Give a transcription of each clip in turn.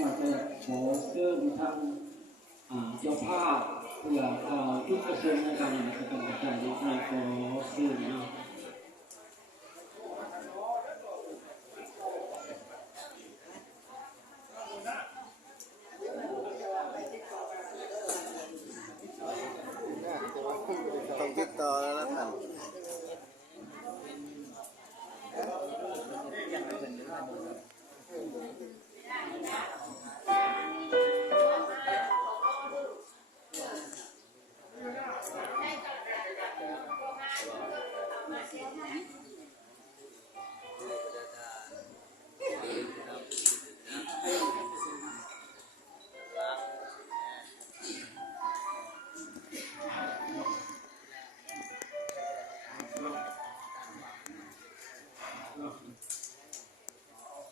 ว่าจะขอเพิ่มทางเจ้าภาพเพื่อจุดประสงค์ในการกระทำการในการขอเพิ่มต้องติดต่อแล้วนะท่าน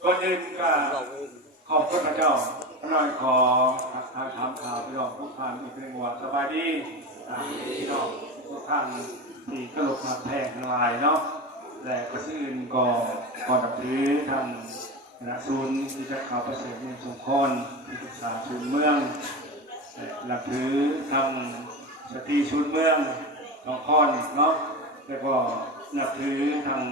ก่อนอื่นก็ขอบคุณพระเจ้าหน่อยขอทางถามข่าวพี่น้องทุกท่านอีกเป็นว่าสบายดีพี่น้องทุกท่านที่กระโดดมาแทงทั้งหลายเนาะและก็ซื่นก็นับถือท่านคณะศูนย์ที่จะข่าวประเสริฐเมืองสงขลาที่ปรึกษาศูนย์เมืองและนับถือทางสตรีศูนย์เมืองสงขลาเนาะแล้วก็นับถือทาง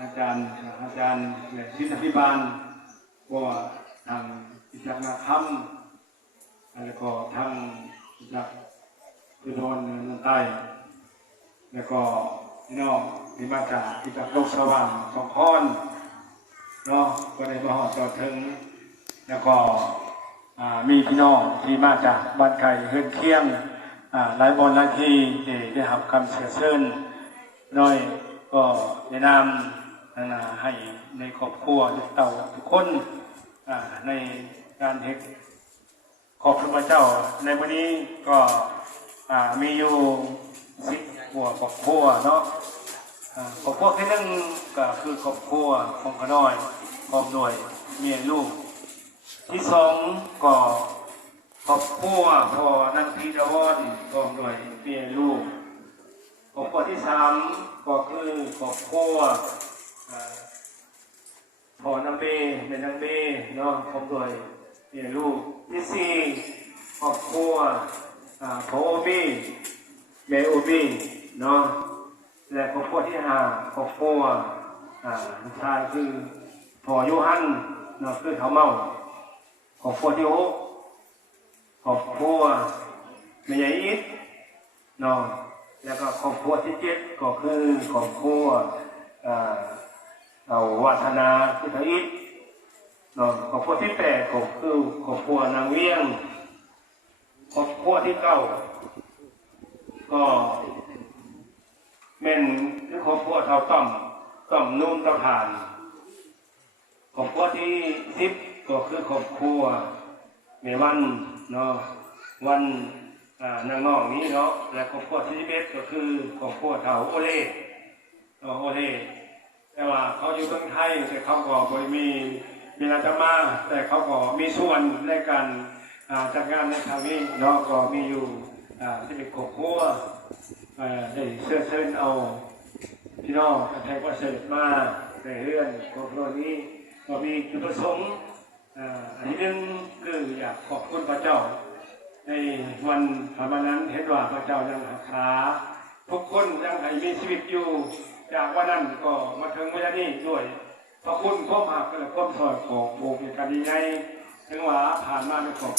อาจารย์และศิษย์บาลว่าทางอิจฉาคำแล้วก็ทางอิจฉาพุทธนนใต้แล้วก็พี่น้องที่มาจากอิจฉาโลกสว่างสองข้อนเนาะก็ได้มาหอดต่อถึงแล้วก็มีพี่น้องที่มาจากบ้านไก่เฮือนเคียงหลายบนหลายที่ได้รับคำเสียเชิญน้อยก็แนะนำให้ในครอบครัวเต่าทุกคนในการเฮ็ดขอบพระเจ้าในวันนี้ก็มีอยู่10 หัวครอบครัวเนาะครอบครัวที่หนึ่งก็คือครอบครัวของขน้อยพร้อมด้วยเมียลูกที่สองก็ครอบครัวพ่อนางพีดาวอนพร้อมด้วยเมียลูกครอบครัวที่สามก็คือครอบครัวพ่อนางเบแม่นางเบเนาะพร้อมด้วยเมียลูกที่สี่ครอบครัวพ่อโอบีแม่โอบีเนาะและครอบครัวที่ห้าครอบครัวลูกชายคือพ่อโยฮันเนาะคือเขาเมาครอบครัวที่หกครอบครัวแม่ใหญ่อิดเนาะแล้วก็ครอบครัวที่เจ็ดก็คือครอบครัววัฒนาที่ทอิดเนาะครอบครัวที่แปดก็คือครอบครัวนางเวียงครอบครัวที่เก้าก็เป็นคือครอบครัวเท่าต่อมนุ่นเท่าฐานครอบครัวที่10ก็คือครอบครัวเมวันเนาะวันนางนอกนี้เนาะและครอบครัวที่11ก็คือครอบครัวเท่าโอเล่แต่ว่าเขาอยู่เมืองไทยแต่เขาก็ไม่มีราชมาแต่เขาก็มีส่วนในการจัดงานในครั้งนี้เนาะก็มีอยู่ที่เป็นครอบครัวได้เชิญเอาพี่น้องแทนประเสริฐมาในเรื่องครอบครัวนี้ก็มีจุดประสงค์อันที่หนึ่งคืออยากขอบคุณพระเจ้าในวันพระนั้นเห็นว่าพระเจ้ายังรักษาทุกคนยังให้มีชีวิตอยู่จากวันนั้นก็มาถึงวันนี้ด้วยพระคุณพ่อมากและความสอนของโบกการดีใจถึงว่าผ่านมาในครอบ